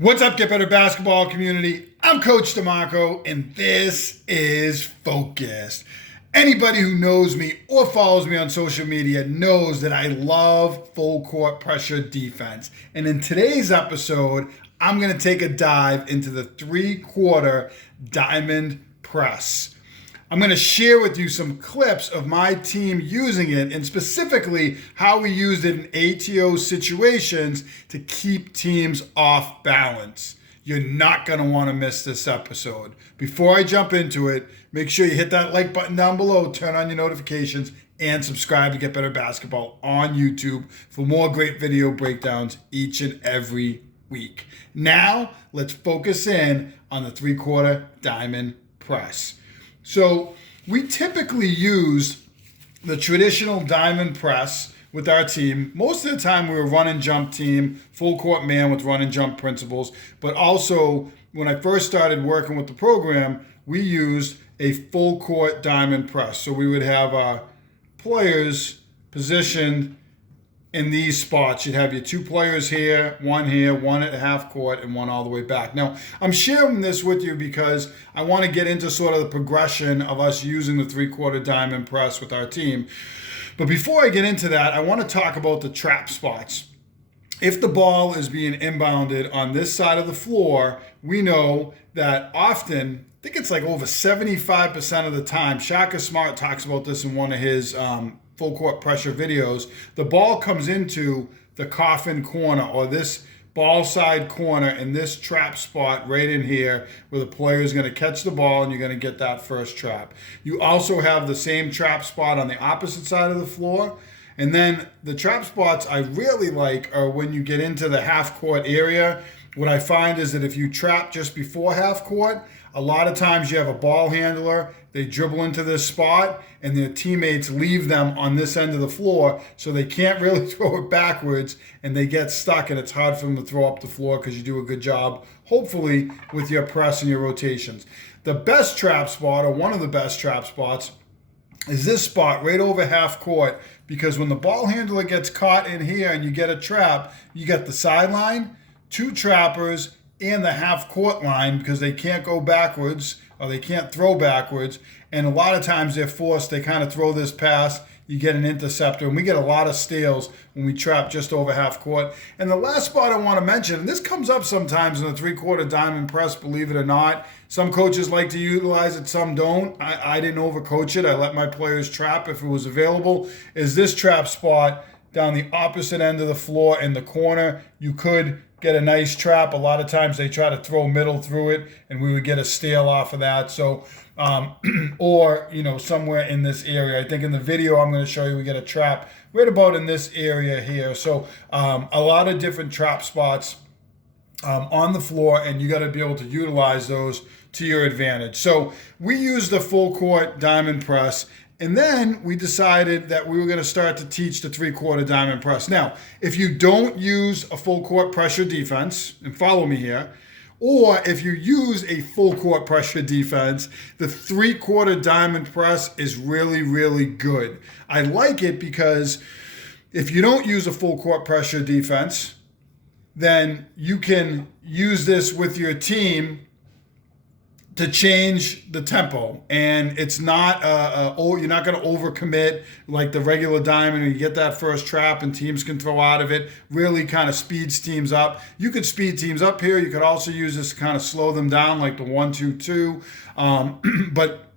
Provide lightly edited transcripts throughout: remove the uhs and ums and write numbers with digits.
What's up, Get Better Basketball community? I'm Coach DeMarco, and this is Focused. Anybody who knows me or follows me on social media knows that I love full court pressure defense. And in today's episode, I'm going to take a dive into the 3/4 diamond press. I'm going to share with you some clips of my team using it and specifically how we used it in ATO situations to keep teams off balance. You're not going to want to miss this episode. Before I jump into it, make sure you hit that like button down below, turn on your notifications, and subscribe to Get Better Basketball on YouTube for more great video breakdowns each and every week. Now, let's focus in on the 3/4 diamond press. So we typically use the traditional diamond press with our team. Most of the time we were run and jump team, full court man with run and jump principles. But also when I first started working with the program, we used a full court diamond press. So we would have our players positioned in these spots. You'd have your two players here, one at half court, and one all the way back. Now, I'm sharing this with you because I want to get into sort of the progression of us using the 3/4 diamond press with our team. But before I get into that, I want to talk about the trap spots. If the ball is being inbounded on this side of the floor, we know that often, I think it's like over 75% of the time, Shaka Smart talks about this in one of his full court pressure videos, the ball comes into the coffin corner or this ball side corner in this trap spot right in here where the player is going to catch the ball and you're going to get that first trap. You also have the same trap spot on the opposite side of the floor. And then the trap spots I really like are when you get into the half court area. What I find is that if you trap just before half court, a lot of times you have a ball handler, they dribble into this spot, and their teammates leave them on this end of the floor, so they can't really throw it backwards, and they get stuck, and it's hard for them to throw up the floor because you do a good job, hopefully, with your press and your rotations. The best trap spot, or one of the best trap spots, is this spot right over half court, because when the ball handler gets caught in here and you get a trap, you get the sideline, two trappers, and the half court line because they can't go backwards or they can't throw backwards. And a lot of times they're forced, they kind of throw this pass, you get an interceptor, and we get a lot of steals when we trap just over half court. And the last spot I want to mention, and this comes up sometimes in the 3/4 diamond press, believe it or not. Some coaches like to utilize it, some don't. I didn't overcoach it. I let my players trap if it was available, is this trap spot down the opposite end of the floor in the corner. You could get a nice trap. A lot of times they try to throw middle through it and we would get a steal off of that. So, or, somewhere in this area. I think in the video I'm going to show you we get a trap right about in this area here. So a lot of different trap spots on the floor, and you got to be able to utilize those to your advantage. So we use the full court diamond press. And then we decided that we were going to start to teach the 3/4 diamond press. Now, if you don't use a full court pressure defense, and follow me here, or if you use a full court pressure defense, the 3/4 diamond press is really, really good. I like it because if you don't use a full court pressure defense, then you can use this with your team to change the tempo, and it's not you're not going to overcommit like the regular diamond. You get that first trap and teams can throw out of it, really kind of speeds teams up. You could speed teams up here. You could also use this to kind of slow them down like the 1-2-2, but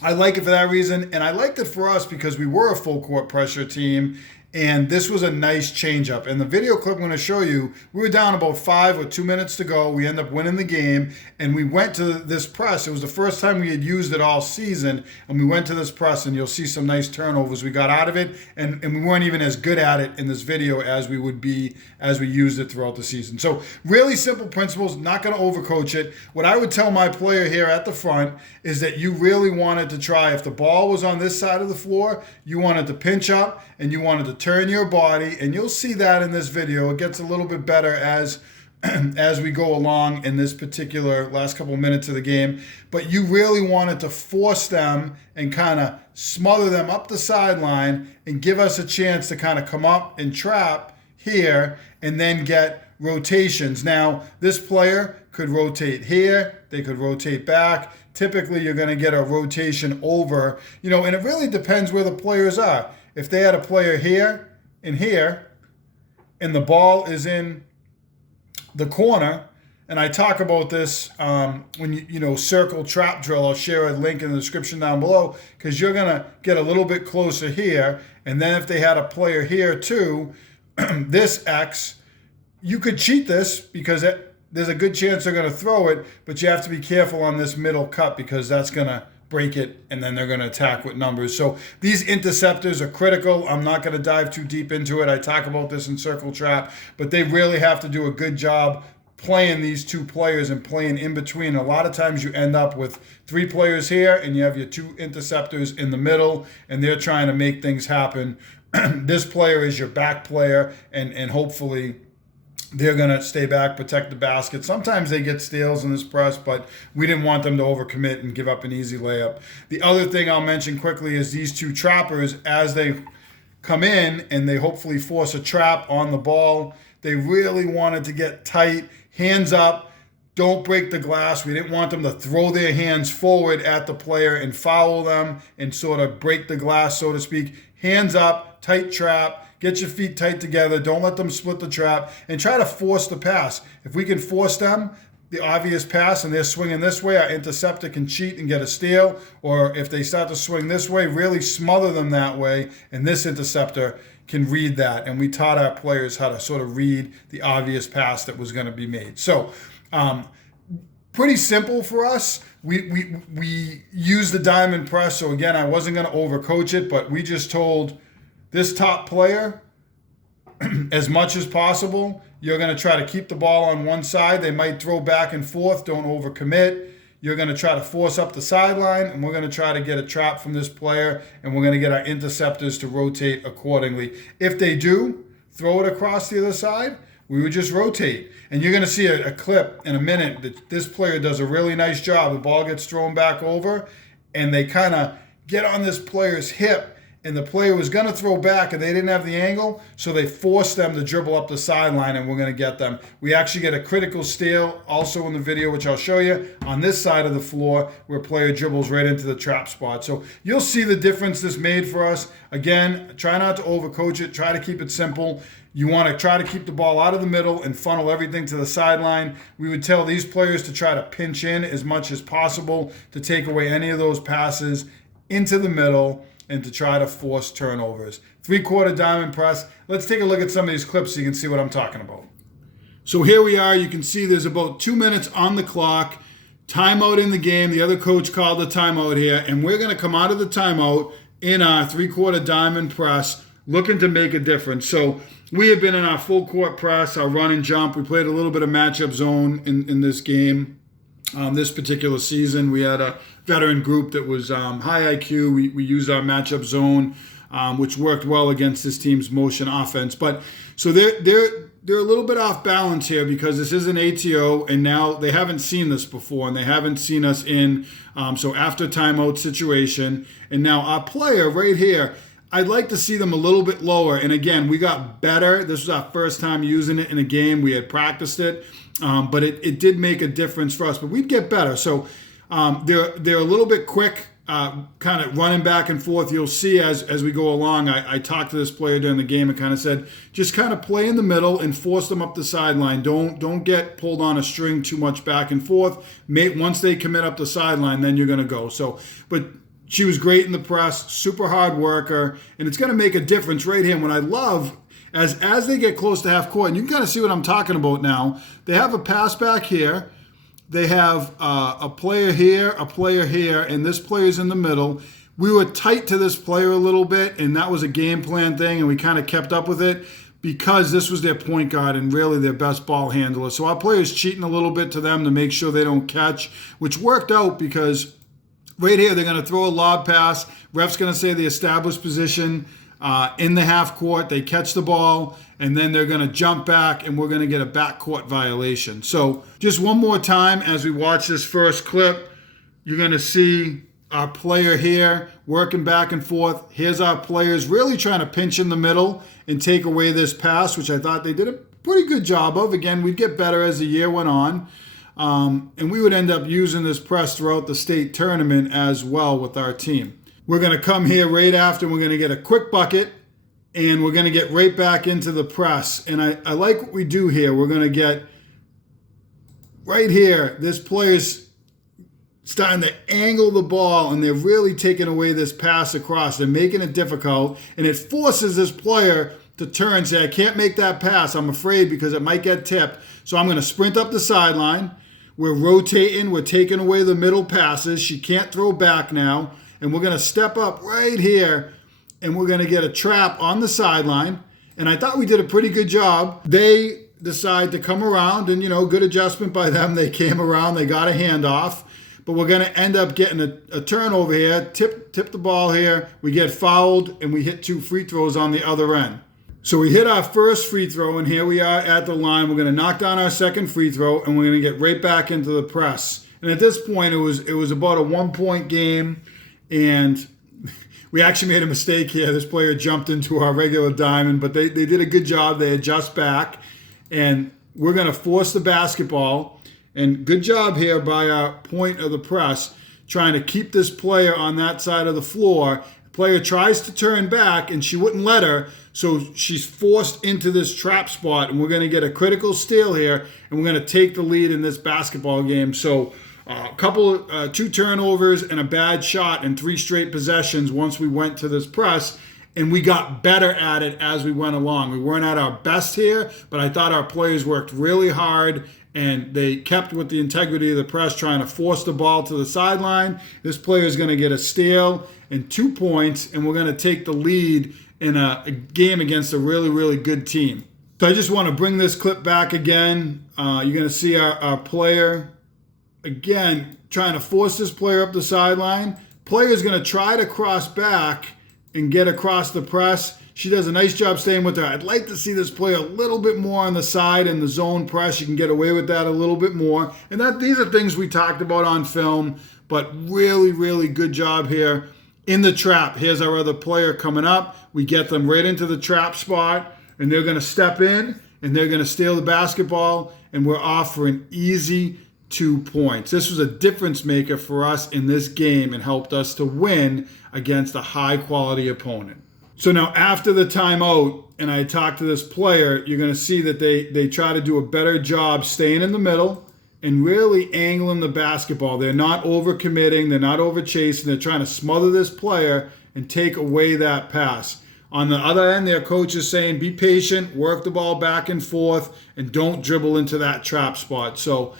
I like it for that reason, and I liked it for us because we were a full court pressure team. And this was a nice change-up. In the video clip I'm going to show you, we were down about 5 or 2 minutes to go. We ended up winning the game, and we went to this press. It was the first time we had used it all season, and we went to this press, and you'll see some nice turnovers. We got out of it, and we weren't even as good at it in this video as we would be as we used it throughout the season. So really simple principles, not going to overcoach it. What I would tell my player here at the front is that you really wanted to try, if the ball was on this side of the floor, you wanted to pinch up, and you wanted to turn your body, and you'll see that in this video. It gets a little bit better as we go along in this particular last couple minutes of the game. But you really wanted to force them and kind of smother them up the sideline and give us a chance to kind of come up and trap here and then get rotations. Now, this player could rotate here, they could rotate back. Typically, you're going to get a rotation over, and it really depends where the players are. If they had a player here and here, and the ball is in the corner, and I talk about this when you circle trap drill. I'll share a link in the description down below, because you're going to get a little bit closer here. And then if they had a player here too, this X, you could cheat this because there's a good chance they're going to throw it, but you have to be careful on this middle cut because that's going to break it, and then they're going to attack with numbers. So these interceptors are critical. I'm not going to dive too deep into it. I talk about this in Circle Trap, but they really have to do a good job playing these two players and playing in between. A lot of times you end up with three players here and you have your two interceptors in the middle, and they're trying to make things happen. This player is your back player, and hopefully they're going to stay back, protect the basket. Sometimes they get steals in this press, but we didn't want them to overcommit and give up an easy layup. The other thing I'll mention quickly is these two trappers, as they come in and they hopefully force a trap on the ball, they really wanted to get tight. Hands up, don't break the glass. We didn't want them to throw their hands forward at the player and foul them and sort of break the glass, so to speak. Hands up, tight trap, get your feet tight together. Don't let them split the trap, and try to force the pass. If we can force them, the obvious pass, and they're swinging this way, our interceptor can cheat and get a steal. Or if they start to swing this way, really smother them that way, and this interceptor can read that. And we taught our players how to sort of read the obvious pass that was going to be made. So pretty simple for us. We use the diamond press. So again, I wasn't going to overcoach it, but we just told this top player, as much as possible, you're going to try to keep the ball on one side. They might throw back and forth. Don't overcommit. You're going to try to force up the sideline, and we're going to try to get a trap from this player, and we're going to get our interceptors to rotate accordingly. If they do throw it across the other side, we would just rotate. And you're going to see a clip in a minute that this player does a really nice job. The ball gets thrown back over, and they kind of get on this player's hip, and the player was going to throw back, and they didn't have the angle, so they forced them to dribble up the sideline, and we're going to get them. We actually get a critical steal also in the video, which I'll show you, on this side of the floor where a player dribbles right into the trap spot. So you'll see the difference this made for us. Again, try not to overcoach it. Try to keep it simple. You want to try to keep the ball out of the middle and funnel everything to the sideline. We would tell these players to try to pinch in as much as possible to take away any of those passes into the middle and to try to force turnovers. 3/4 diamond press. Let's take a look at some of these clips so you can see what I'm talking about. So here we are. You can see there's about 2 minutes on the clock. Timeout in the game. The other coach called the timeout here, and we're going to come out of the timeout in our 3/4 diamond press, looking to make a difference. So we have been in our full court press, our run and jump. We played a little bit of matchup zone in this game. This particular season, we had a veteran group that was high IQ. We used our matchup zone, which worked well against this team's motion offense. But so they're a little bit off balance here because this is an ATO, and now they haven't seen this before, and they haven't seen us in so after timeout situation. And now our player right here, I'd like to see them a little bit lower. And again, we got better. This was our first time using it in a game. We had practiced it. But it did make a difference for us. But we'd get better. So they're a little bit quick, kind of running back and forth. You'll see as we go along. I talked to this player during the game and kind of said, just kind of play in the middle and force them up the sideline. Don't get pulled on a string too much back and forth. Once they commit up the sideline, then you're going to go. So, but she was great in the press, super hard worker, and it's going to make a difference right here. And what I love, as they get close to half court, and you can kind of see what I'm talking about now, they have a pass back here. They have a player here, and this player's in the middle. We were tight to this player a little bit, and that was a game plan thing, and we kind of kept up with it because this was their point guard and really their best ball handler. So our player's cheating a little bit to them to make sure they don't catch, which worked out because right here they're going to throw a lob pass. Ref's going to say the established position in the half court. They catch the ball, and then they're going to jump back, and we're going to get a backcourt violation. So just one more time as we watch this first clip, you're going to see our player here working back and forth. Here's our players really trying to pinch in the middle and take away this pass, which I thought they did pretty good job of. Again, we'd get better as the year went on. And we would end up using this press throughout the state tournament as well with our team. We're going to come here right after, and we're going to get a quick bucket, and we're going to get right back into the press. And I like what we do here. We're going to get right here, this player's starting to angle the ball, and they're really taking away this pass across. They're making it difficult, and it forces this player to turn and say, I can't make that pass. I'm afraid because it might get tipped. So I'm going to sprint up the sideline. We're rotating. We're taking away the middle passes. She can't throw back now. And we're going to step up right here, and we're going to get a trap on the sideline. And I thought we did a pretty good job. They decide to come around, and, good adjustment by them. They came around. They got a handoff. But we're going to end up getting a turnover here, tip the ball here. We get fouled, and we hit 2 free throws on the other end. So we hit our first free throw, and here we are at the line. We're going to knock down our second free throw, and we're going to get right back into the press. And at this point, it was about a 1-point game, and we actually made a mistake here. This player jumped into our regular diamond, but they did a good job. They adjust back, and we're going to force the basketball. And good job here by our point of the press, trying to keep this player on that side of the floor. The player tries to turn back, and she wouldn't let her. So she's forced into this trap spot, and we're going to get a critical steal here, and we're going to take the lead in this basketball game. So a 2 turnovers and a bad shot in 3 straight possessions once we went to this press, and we got better at it as we went along. We weren't at our best here, but I thought our players worked really hard, and they kept with the integrity of the press, trying to force the ball to the sideline. This player is going to get a steal and 2 points, and we're going to take the lead in a game against a really, really good team. So I just want to bring this clip back again. You're going to see our player, again, trying to force this player up the sideline. Player's going to try to cross back and get across the press. She does a nice job staying with her. I'd like to see this player a little bit more on the side in the zone press. You can get away with that a little bit more. And these are things we talked about on film, but really, really good job here in the trap. Here's our other player coming up. We get them right into the trap spot, and they're going to step in, and they're going to steal the basketball, and we're off for an easy 2 points. This was a difference maker for us in this game and helped us to win against a high-quality opponent. So now after the timeout, and I talked to this player, you're going to see that they try to do a better job staying in the middle and really angling the basketball. They're not overcommitting. They're not overchasing. They're trying to smother this player and take away that pass. On the other end, their coach is saying, be patient, work the ball back and forth, and don't dribble into that trap spot. So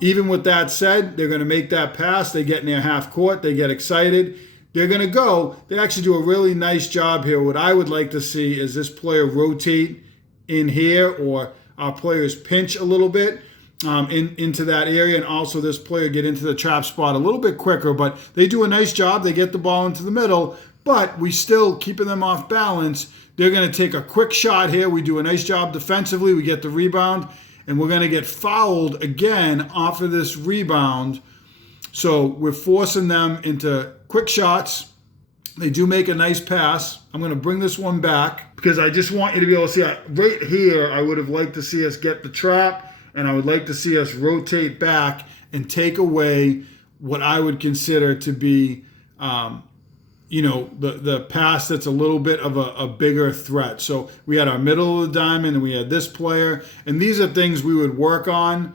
even with that said, they're going to make that pass. They get in their half court. They get excited. They're going to go. They actually do a really nice job here. What I would like to see is this player rotate in here, or our players pinch a little bit into that area, and also this player get into the trap spot a little bit quicker. But they do a nice job. They get the ball into the middle, but we still keeping them off balance. They're going to take a quick shot here. We do a nice job defensively. We get the rebound, and we're going to get fouled again off of this rebound. So we're forcing them into quick shots. They do make a nice pass. I'm going to bring this one back because I just want you to be able to see right here. I would have liked to see us get the trap, and I would like to see us rotate back and take away what I would consider to be, the pass that's a little bit of a bigger threat. So we had our middle of the diamond, and we had this player, and these are things we would work on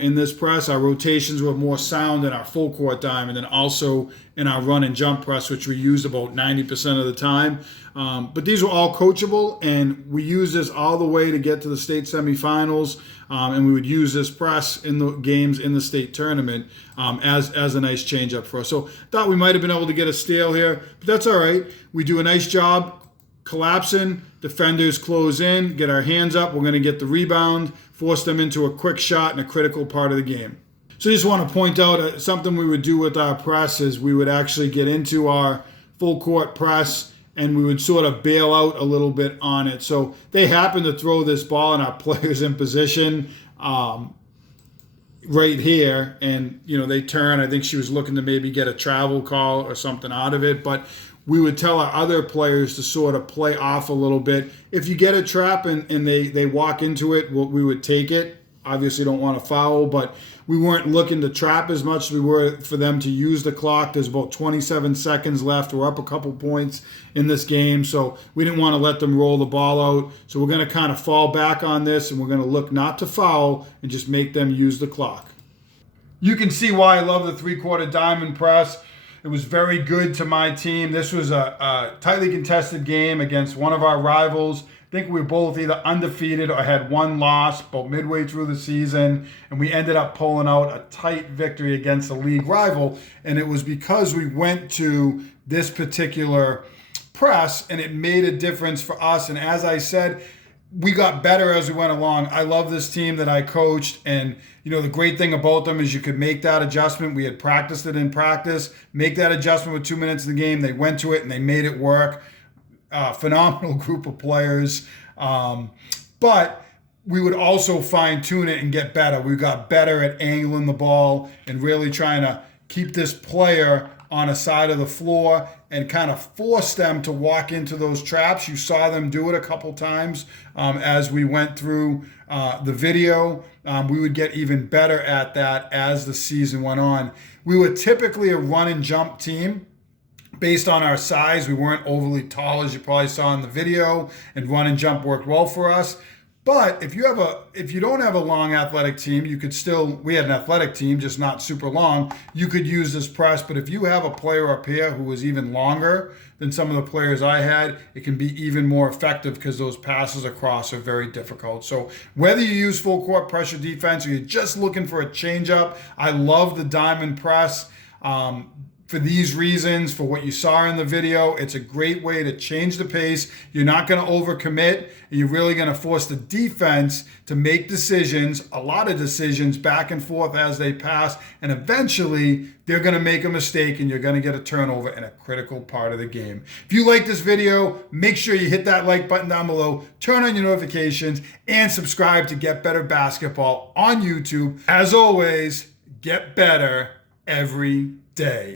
in this press. Our rotations were more sound in our full court diamond, and also in our run and jump press, which we used about 90% of the time. But these were all coachable, and we used this all the way to get to the state semifinals, and we would use this press in the games in the state tournament as a nice change-up for us. So thought we might have been able to get a steal here, but that's all right. We do a nice job collapsing, defenders close in, get our hands up, we're going to get the rebound, force them into a quick shot in a critical part of the game. So I just want to point out something we would do with our press is we would actually get into our full court press, and we would sort of bail out a little bit on it. So they happen to throw this ball, and our players in position right here, and they turn. I think she was looking to maybe get a travel call or something out of it, but we would tell our other players to sort of play off a little bit. If you get a trap and they walk into it, we would take it. Obviously don't want to foul, but we weren't looking to trap as much as we were for them to use the clock. There's about 27 seconds left. We're up a couple points in this game, so we didn't want to let them roll the ball out. So we're going to kind of fall back on this, and we're going to look not to foul and just make them use the clock. You can see why I love the three-quarter diamond press. It was very good to my team. This was a tightly contested game against one of our rivals. I think we were both either undefeated or had one loss about midway through the season, and we ended up pulling out a tight victory against a league rival, and it was because we went to this particular press, and it made a difference for us. And as I said, we got better as we went along. I love this team that I coached, and the great thing about them is you could make that adjustment. We had practiced it in practice, make that adjustment with 2 minutes in the game. They went to it and they made it work. Phenomenal group of players. But we would also fine tune it and get better. We got better at angling the ball and really trying to keep this player on a side of the floor and kind of force them to walk into those traps. You saw them do it a couple times as we went through the video. We would get even better at that as the season went on. We were typically a run and jump team. Based on our size, we weren't overly tall, as you probably saw in the video, and run and jump worked well for us. But if you don't have a long athletic team, you could still, we had an athletic team, just not super long, you could use this press. But if you have a player up here who was even longer than some of the players I had, it can be even more effective because those passes across are very difficult. So whether you use full court pressure defense or you're just looking for a change up, I love the diamond press. For these reasons, for what you saw in the video, it's a great way to change the pace. You're not going to overcommit, and you're really going to force the defense to make decisions, a lot of decisions back and forth as they pass, and eventually they're going to make a mistake and you're going to get a turnover in a critical part of the game. If you like this video, make sure you hit that like button down below, turn on your notifications, and subscribe to Get Better Basketball on YouTube. As always, get better every day.